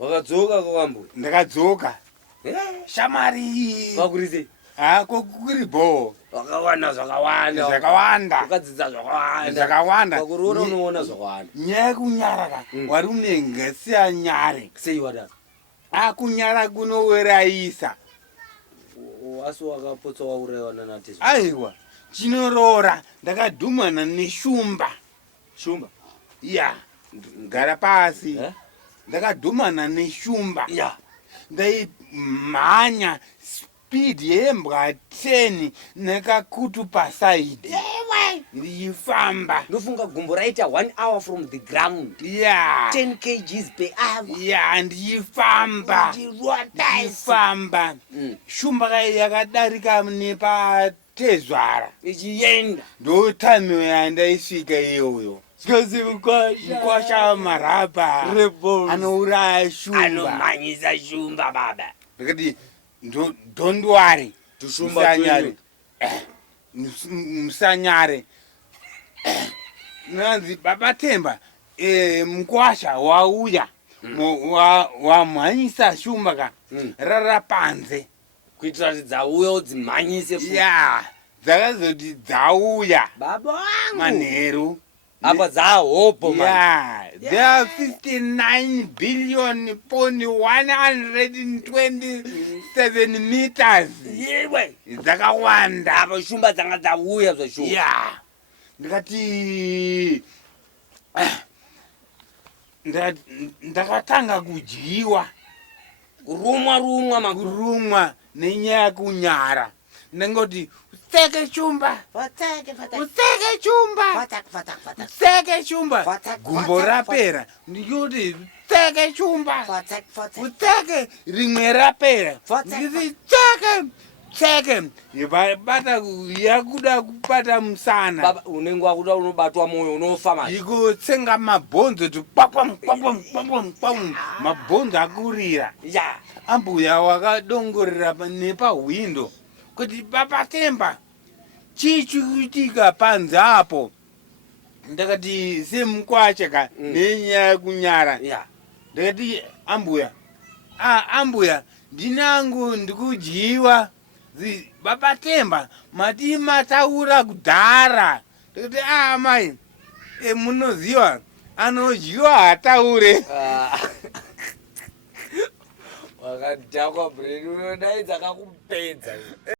Wakadzoka kwambo. Ndakadzoka. Shamari. Kwakurise. Kokuri bo. Wakawanda zvakawanda. Zvakawanda. Wakadzidza zvakawanda. Zvakawanda. Kwakuroora unoona zvakawanda. Nyaya yekunyara ka. Wari unenge siya nyare. Sei wada? Kunyara kunowerayisa. Asi wakapotsa waurayiwana naTesu. Aiwa. Chinorora ndakadhumana neshumba. Shumba? Ya. Gara pasi. Ndakadhumana neshumba. Ya. Ndaimhanya speed yembwa 10 nekakutu pasaidi. Ndichifamba. Ndofunga gumbo raita 1 hour from the ground. Yeah. 10 kgs per hour. Yeah, ndichifamba. Ndichifamba. Shumba yakadarika nepatezvara. Ichienda. Ndotamiwa yandaisvika iyoyo. Sikozi Mkwasha marapa. Rebels. Anouraya shumba. Anomhanyisa shumba baba. Ndakati don't worry. Tushumba Musanyare. Musanyare. Nanzi Baba Temba mkwasha wauya. Wamhanyisa shumba ka. Rara panze. Kuitira kuti dzauya udzimhanyise futi. Ya. Dzakazoti dzauya. Baba wangu. Manheru. Apa dzahopo man. Yeah, there are 59 billion pond 127 meters. Yewe. Dzakawanda. Apa shumba dzanga dzauya zvashuma. Yeah. Ndakati ndakatanga kudyiwa. Kurumwa nenyaya yekunyara. Ndangoti Useke chumba. Useke chumba. Gumbo rapera. Ndikuti useke chumba. Useke rimwe rapera. Ndikuti tseke. Bata yakuda kubata musana. Baba unenge wakuda unobatwa moyo unofa manje. Ikutsenga mabhonzo tu papam. Mabhonzo akurira. Ya. Ambuya wakadongorera nepawindo. Kuti Baba Temba chichikuitika panze apo. Ndakati semukwacha ka nenyaya yekunyara. Ya. Ndakati ambuya ndinangu ndikudyiwa. Baba Temba mati mataura kudhara. Ndakati mai munoziva anodyiwa hataure. Wakadhakwa brain unodaidza kakupedza.